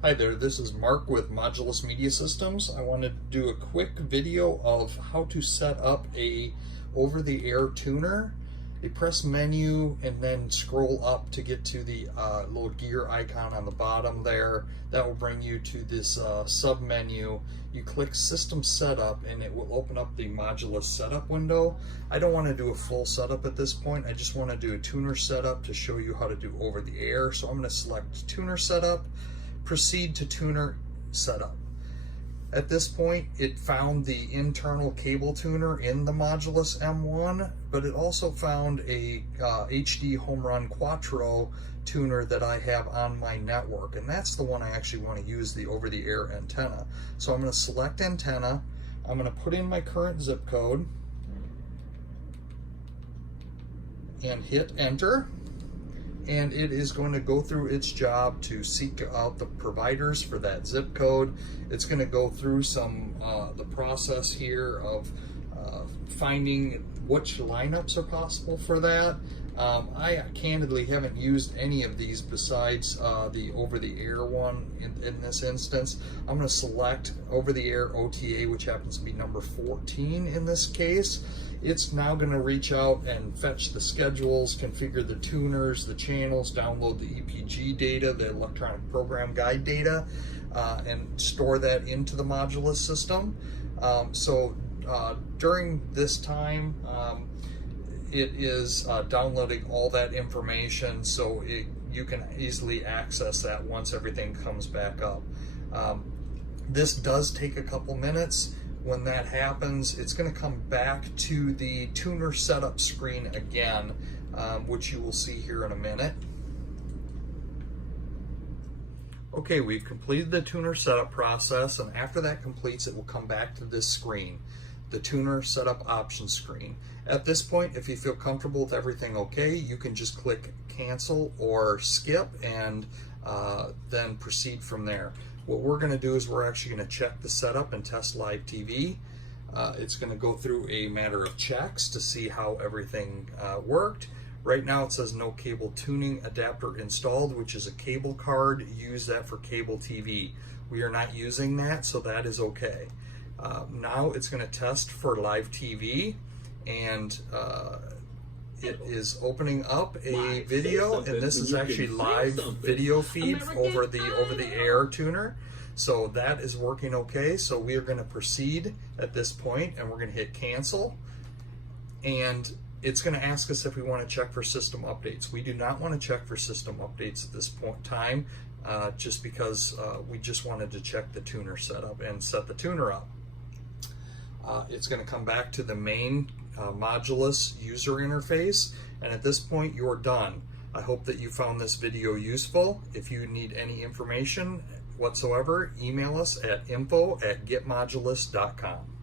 Hi there, this is Mark with Modulus Media Systems. I wanted to do a quick video of how to set up a over-the-air tuner. You press menu and then scroll up to get to the little gear icon on the bottom there. That will bring you to this sub-menu. You click System Setup and it will open up the Modulus setup window. I don't want to do a full setup at this point. I just want to do a tuner setup to show you how to do over-the-air. So I'm going to select Tuner Setup. Proceed to tuner setup. At this point, it found the internal cable tuner in the Modulus M1, but it also found a HD Homerun Quattro tuner that I have on my network, and that's the one I actually want to use, the over-the-air antenna. So I'm going to select antenna. I'm going to put in my current zip code and hit enter. And it is going to go through its job to seek out the providers for that zip code. It's going to go through some the process here of finding which lineups are possible for that. I candidly haven't used any of these besides the over-the-air one in this instance. I'm going to select over-the-air OTA, which happens to be number 14 in this case. It's now going to reach out and fetch the schedules, configure the tuners, the channels, download the EPG data, the electronic program guide data, and store that into the Modulus system. During this time, it is downloading all that information, so you can easily access that once everything comes back up. This does take a couple minutes. When that happens, it's going to come back to the tuner setup screen again, which you will see here in a minute. Okay, we've completed the tuner setup process, and after that completes, it will come back to this screen, the tuner setup options screen. At this point, if you feel comfortable with everything okay, you can just click cancel or skip and then proceed from there. What we're going to do is we're actually going to check the setup and test live TV. It's going to go through a matter of checks to see how everything worked. Right now it says no cable tuning adapter installed, which is a cable card. Use that for cable TV. We are not using that, so that is okay. Now it's going to test for live TV, and it is opening up a video, and this is actually live video feed over the air tuner. So that is working okay. So we are going to proceed at this point, and we're going to hit cancel. And it's going to ask us if we want to check for system updates. We do not want to check for system updates at this point in time, just because we just wanted to check the tuner setup and set the tuner up. It's going to come back to the main Modulus user interface, and at this point you're done. I hope that you found this video useful. If you need any information whatsoever, email us at info@getmodulus.com.